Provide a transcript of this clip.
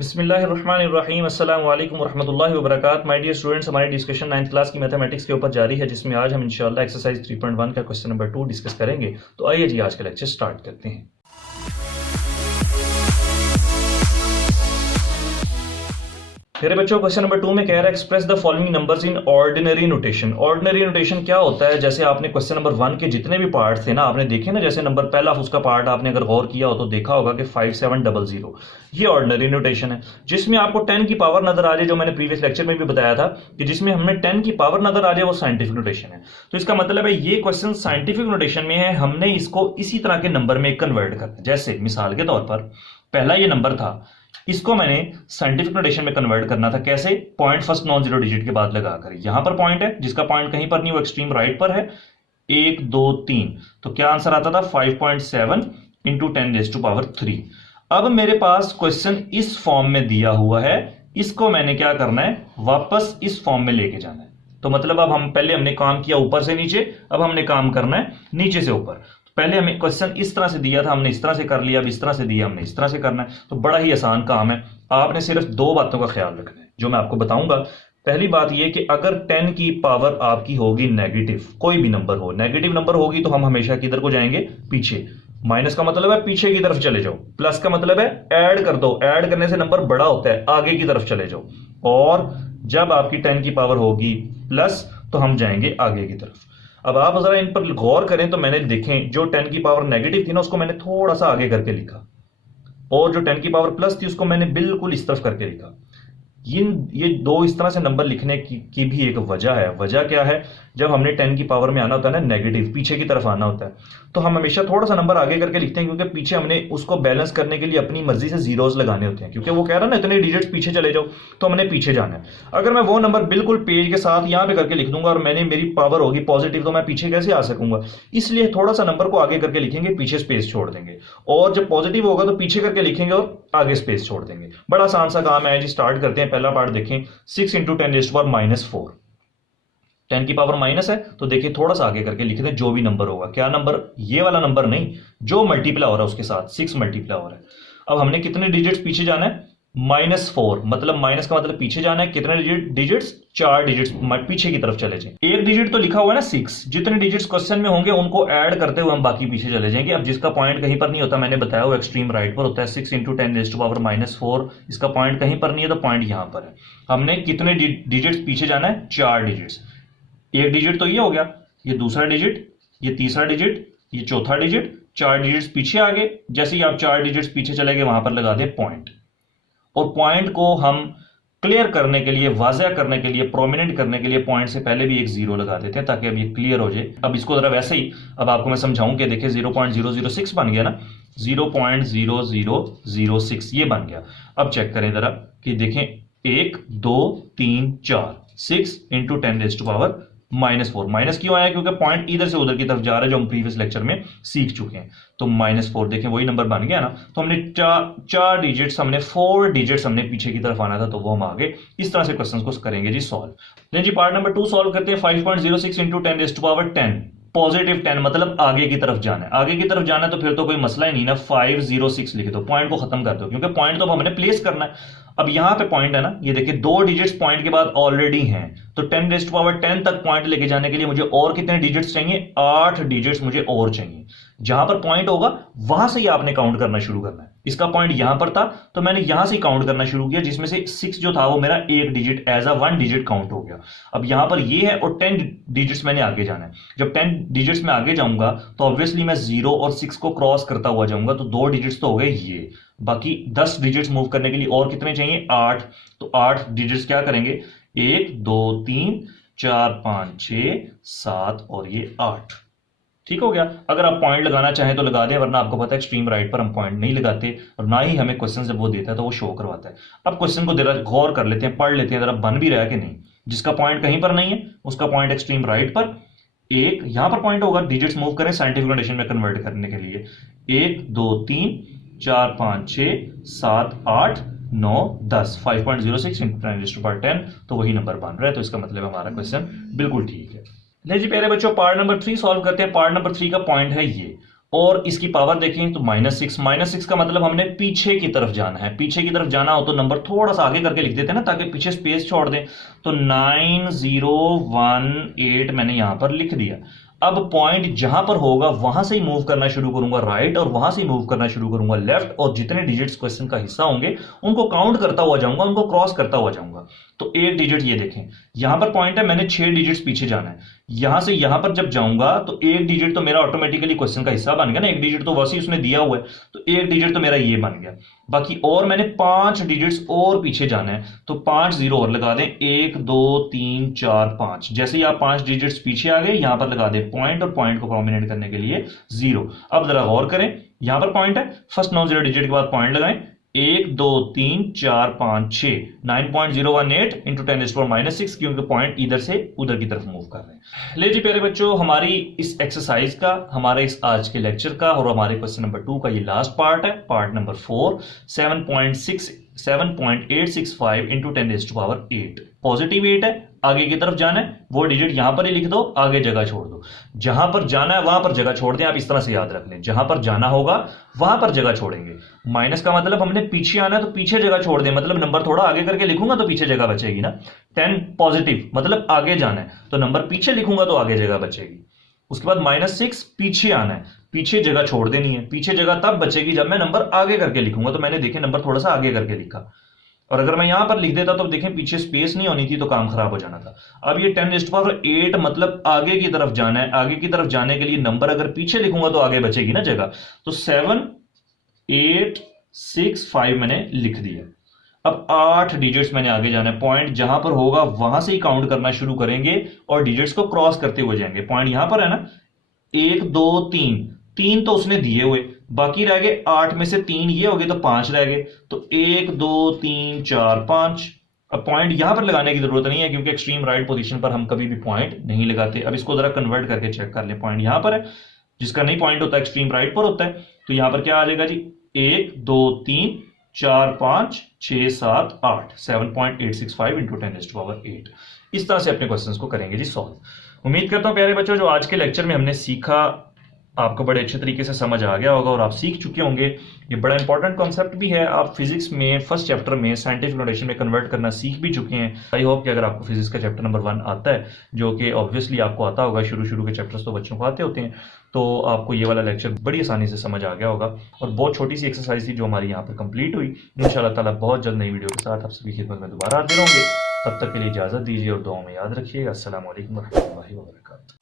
बिस्मिल्लाहिर्रहमानिर्रहीम अस्सलाम वालेकुम रहमतुल्लाहि व बरकात। माय डियर स्टूडेंट्स, हमारी डिस्कशन 9th क्लास की मैथमेटिक्स के ऊपर जारी है, जिसमें आज हम इंशाल्लाह एक्सरसाइज 3.1 का क्वेश्चन नंबर 2 डिस्कस करेंगे। तो आइए जी आज का लेक्चर स्टार्ट करते हैं। मेरे बच्चों, क्वेश्चन नंबर 2 में कह रहा है express the following numbers in ordinary notation. Ordinary notation क्या होता है? जैसे आपने क्वेश्चन नंबर 1 के जितने भी पार्ट थे ना, आपने देखे ना, जैसे नंबर पहला उसका पार्ट आपने अगर गौर किया हो तो देखा होगा कि 5700 ये ऑर्डिनरी नोटेशन है, जिसमें आपको 10 की पावर नजर आ जाए, जो मैंने प्रीवियस लेक्चर में भी बताया था कि जिसमें हमें 10 की पावर नजर आ जाए वो साइंटिफिक नोटेशन है। तो इसका मतलब है ये क्वेश्चन साइंटिफिक नोटेशन में है, हमने इसको इसी तरह के नंबर में कन्वर्ट करना। जैसे मिसाल के तौर पर पहला ये नंबर था, इसको मैंने साइंटिफिक नोटेशन में कन्वर्ट करना था। कैसे? Point first non zero digit के बाद लगाकर। यहां पर पॉइंट है, जिसका पॉइंट कहीं पर नहीं, वो एक्सट्रीम राइट पर है, 1 2 3। तो क्या आंसर आता था? 5.7 इंटू 10⁻³ अब मेरे पास क्वेश्चन इस फॉर्म में दिया हुआ है, इसको मैंने क्या करना है, वापस इस फॉर्म में लेके जाना है। तो मतलब अब हमने काम किया ऊपर से नीचे, अब हमने काम करना है नीचे से ऊपर। पहले हमें क्वेश्चन इस तरह से दिया था, हमने इस तरह से कर लिया, अब इस तरह से दिया, हमने इस तरह से करना है। तो बड़ा ही आसान काम है, आपने सिर्फ दो बातों का ख्याल रखना है जो मैं आपको बताऊंगा। पहली बात यह कि अगर 10 की पावर आपकी होगी नेगेटिव, कोई भी नंबर हो, नेगेटिव नंबर होगी, तो हम हमेशा किधर को जाएंगे? पीछे। माइनस का मतलब है पीछे की तरफ चले जाओ, प्लस का मतलब है ऐड कर दो, ऐड करने से नंबर बड़ा होता है, आगे की तरफ चले जाओ। और जब आपकी 10 की पावर होगी प्लस, तो हम जाएंगे आगे की तरफ। अब आप जरा इन पर गौर करें तो मैंने देखें, जो 10 की पावर नेगेटिव थी ना, उसको मैंने थोड़ा सा आगे करके लिखा, और जो 10 की पावर प्लस थी उसको मैंने बिल्कुल इस तरफ करके लिखा। ये दो इस तरह से नंबर लिखने की भी एक वजह है। वजह क्या है? जब हमने 10 की पावर में आना होता है ना, नेगेटिव पीछे की तरफ आना होता है, तो हम हमेशा थोड़ा सा नंबर आगे करके लिखते हैं, क्योंकि पीछे हमने उसको बैलेंस करने के लिए अपनी मर्जी से जीरोस लगाने होते हैं, क्योंकि वो कह रहा है ना इतने डिजिट्स पीछे चले जाओ, तो हमने पीछे जाना है। अगर मैं वो नंबर बिल्कुल पेज के साथ यहां पे करके लिख दूंगा और मेरी पावर होगी पॉजिटिव, तो मैं पीछे कैसे आ सकूंगा? इसलिए थोड़ा सा नंबर को आगे करके लिखेंगे, पीछे स्पेस छोड़ देंगे, और जब पॉजिटिव होगा तो पीछे करके लिखेंगे और आगे स्पेस छोड़ देंगे। बड़ा आसान सा काम है जी, स्टार्ट करते हैं। पहला पार्ट देखें, 6 इंटू 10⁻⁻⁴। 10 की पावर माइनस है, तो देखिए थोड़ा सा आगे करके लिख दें, जो भी नंबर होगा। क्या नंबर? ये वाला नंबर नहीं, जो मल्टीप्लाई हो रहा है उसके साथ 6 मल्टीप्लाई हो रहा है। अब हमने कितने डिजिट्स पीछे जाना है? -4, मतलब माइनस का मतलब पीछे जाना है। कितने डिजिट्स? 4 डिजिट्स पीछे की तरफ चले जाएं। एक डिजिट तो लिखा हुआ है ना 6, जितने डिजिट्स क्वेश्चन में होंगे उनको ऐड करते हुए हम बाकी पीछे चले जाएंगे। अब जिसका पॉइंट कहीं पर नहीं होता, मैंने बताया वो एक्सट्रीम राइट पर होता है। 6 इंटू 10⁻⁻⁴, इसका पॉइंट कहीं पर नहीं है, तो पॉइंट यहां पर है। हमने कितने डिजिट्स पीछे जाना है? 4 डिजिट्स। एक डिजिट तो ये हो गया, ये दूसरा डिजिट, ये तीसरा डिजिट, ये चौथा डिजिट, 4 डिजिट्स पीछे आ गए। जैसे ही आप 4 डिजिट्स पीछे चले गए, वहां पर लगा दे पॉइंट। और पॉइंट को हम क्लियर करने के लिए, वाज़ह करने के लिए, प्रोमिनेंट करने के लिए पॉइंट से पहले भी एक जीरो लगा देते हैं, ताकि अब ये क्लियर हो जाए। अब इसको जरा वैसे ही अब आपको मैं समझाऊं कि देखिए 0.006 बन गया ना, 0.0006 ये बन गया। अब चेक करें जरा कि देखें, 1 2 3 4, 6 इंटू 10⁻⁻⁴। माइनस क्यों आया? क्योंकि पॉइंट इधर से उधर की तरफ जा रहा है, जो हम प्रीवियस लेक्चर में सीख चुके हैं। तो -4 देखें वही नंबर बन गया ना। तो हमने 4 डिजिट्स, हमने 4 डिजिट्स हमने पीछे की तरफ आना था, तो वो हम आगे इस तरह से क्वेश्चन को करेंगे जी सॉल्व। लेकिन जी पार्ट नंबर 2 सॉल्व करते हैं। 5.06 इंटू 10⁻10, पॉजिटिव 10 मतलब आगे की तरफ जाना है। आगे की तरफ जाना है तो फिर तो कोई मसला ही नहीं ना, 506 लिख दो, पॉइंट को खत्म कर दो, क्योंकि पॉइंट तो हमने प्लेस करना है। अब यहां पे पॉइंट है ना, ये देखिए 2 डिजिट्स पॉइंट के बाद ऑलरेडी हैं, तो 10⁻10 तक पॉइंट लेके जाने के लिए मुझे और कितने डिजिट्स चाहिए? 8 डिजिट्स मुझे और चाहिए। जहां पर पॉइंट होगा वहां से ही आपने काउंट करना शुरू करना है। इसका पॉइंट यहां पर था, तो मैंने यहां से काउंट करना शुरू किया, जिसमें से 6 जो था वो मेरा एक digit as a 1 digit count हो गया। अब यहां पर ये है, और 10 डिजिट्स मैंने आगे जाना है। जब 10 डिजिट्स में आगे जाऊंगा तो ऑब्वियसली मैं 0 और 6 को क्रॉस करता हुआ जाऊंगा, तो 2 डिजिट्स तो हो गए ये। बाकी 10 डिजिट्स मूव करने के लिए और कितने चाहिए? 8। तो 8 डिजिट्स क्या करेंगे? 1 2 3 4 5 6 7 और ये 8। ठीक हो गया। अगर आप पॉइंट लगाना चाहें तो लगा दें, वरना आपको पता है एक्सट्रीम राइट पर हम पॉइंट नहीं लगाते, और ना ही हमें क्वेश्चन जब वो देता है तो वो शो करवाता है। अब क्वेश्चन को जरा गौर कर लेते हैं, पढ़ लेते हैं, जरा बन भी रहा है कि नहीं। जिसका पॉइंट कहीं पर नहीं है उसका पॉइंट एक्सट्रीम राइट पर, एक यहां पर पॉइंट होगा। डिजिट्स मूव करें साइंटिफिक नोटेशन में कन्वर्ट करने के लिए। 1 2 3 4 5 6 7 8 9 10, 5.06 इंटू 10⁻10, तो वही नंबर बन रहा है। तो इसका मतलब हमारा क्वेश्चन बिल्कुल ठीक है। ले जी प्यारे बच्चों, पार्ट नंबर 3 सॉल्व करते हैं। पार्ट नंबर 3 का पॉइंट है ये, और इसकी पावर देखें तो -6। -6 का मतलब हमने पीछे की तरफ जाना है। पीछे की तरफ जाना हो तो नंबर थोड़ा सा आगे करके लिख देते हैं ना, ताकि पीछे स्पेस छोड़ दें। तो 9018 मैंने यहां पर लिख दिया। अब पॉइंट जहां पर होगा वहां से ही मूव करना शुरू करूंगा राइट, और वहां से ही मूव करना शुरू करूंगा लेफ्ट, और जितने डिजिट्स क्वेश्चन का हिस्सा होंगे उनको काउंट करता हुआ जाऊंगा, उनको क्रॉस करता हुआ जाऊंगा। तो एक डिजिट ये देखें, यहां पर पॉइंट है, मैंने 6 डिजिट्स पीछे जाना है। यहां से यहां पर जब जाऊंगा तो एक डिजिट तो मेरा ऑटोमेटिकली क्वेश्चन का हिस्सा बन गया ना, एक डिजिट तो वैसे ही उसने दिया हुआ है, तो एक डिजिट तो मेरा ये बन गया। बाकी और मैंने 5 डिजिट्स और पीछे जाना है, तो 5 जीरो और लगा दें, 1 2 3 4 5। जैसे ही आप 5 डिजिट्स पीछे आ गए, यहां पर लगा दें पॉइंट, और पॉइंट को प्रोमिनेंट करने के लिए 0। अब जरा गौर करें, यहां पर पॉइंट है, फर्स्ट नॉन जीरो डिजिट के बाद पॉइंट लगाएं, 1 2 3 4 5 6, 9.018 इंटू 10⁻⁻6, क्योंकि पॉइंट इधर से उधर की तरफ मूव कर रहे हैं। ले जी प्यारे बच्चों, हमारी इस एक्सरसाइज का, हमारे इस आज के लेक्चर का और हमारे क्वेश्चन नंबर 2 का ये लास्ट पार्ट है, पार्ट नंबर 4। 7.865 इंटू 10⁸8 पॉजिटिव 8 है, आगे की तरफ जाना है, वो डिजिट यहां पर ही लिख दो, आगे जगह छोड़ दो। जहां पर जाना है वहां पर जगह छोड़ दें, आप इस तरह से याद रख लें, जहां पर जाना होगा वहां पर जगह छोड़ेंगे। माइनस का मतलब हमने पीछे आना है तो पीछे जगह छोड़ दें, मतलब नंबर थोड़ा आगे करके लिखूंगा तो पीछे जगह बचेगी ना। 10 पॉजिटिव मतलब आगे जाना है, तो नंबर पीछे लिखूंगा तो आगे जगह बचेगी। उसके बाद -6 पीछे आना है, पीछे जगह छोड़ देनी है, पीछे जगह तब बचेगी जब मैं नंबर आगे करके लिखूंगा। तो मैंने देखे नंबर थोड़ा सा आगे करके लिखा, और अगर मैं यहां पर लिख देता तो देखें पीछे स्पेस नहीं होनी थी, तो काम खराब हो जाना था। अब ये 10⁸8 मतलब आगे की तरफ जाना है, आगे की तरफ जाने के लिए नंबर अगर पीछे लिखूंगा तो आगे बचेगी ना जगह, तो 7865 मैंने लिख दिया। अब 8 डिजिट्स मैंने आगे जाना है, पॉइंट जहां पर होगा वहां से ही काउंट करना शुरू करेंगे और डिजिट्स को क्रॉस करते हुए जाएंगे। पॉइंट यहां पर है ना, 1 2 3, 3 तो उसने दिए हुए, बाकी रह गए 8 में से 3 ये हो गए, तो 5 रह गए। तो 1 2 3 4 5। अब पॉइंट यहां पर लगाने की जरूरत नहीं है, क्योंकि एक्सट्रीम राइट पोजीशन पर हम कभी भी पॉइंट नहीं लगाते। अब इसको जरा कन्वर्ट करके चेक कर लें, पॉइंट यहां पर है, जिसका नहीं पॉइंट होता एक्सट्रीम राइट पर होता है, तो यहां पर क्या आ जाएगा जी, 1 2 3 4 5 6 7 8, 7.865 इंटू 10⁸8। इस तरह से अपने क्वेश्चंस को करेंगे जी सॉल्व। उम्मीद करता हूं प्यारे बच्चों, जो आज के लेक्चर में हमने सीखा आपको बड़े अच्छे तरीके से समझ आ गया होगा और आप सीख चुके होंगे। ये बड़ा इंपॉर्टेंट कॉन्सेप्ट भी है, आप फिजिक्स में फर्स्ट चैप्टर में साइंटिफिक नोटेशन में कन्वर्ट करना सीख भी चुके हैं। आई होप कि अगर आपको फिजिक्स का चैप्टर नंबर 1 आता है, जो कि ऑब्वियसली आपको आता होगा, शुरू के चैप्टर्स तो बच्चों को आते होते हैं, तो आपको ये वाला लेक्चर बड़ी आसानी से समझ आ गया होगा। और बहुत छोटी सी एक्सरसाइज थी जो हमारी यहाँ पर कंप्लीट हुई। इंशाल्लाह ताला बहुत जल्द नई वीडियो के साथ आप सभी खिदमत में दोबारा हाजिर होंगे। तब तक के लिए इजाजत दीजिए और दुआओं में याद रखिएगा। अस्सलाम वालेकुम रहमतुल्लाहि व बरकातुहू।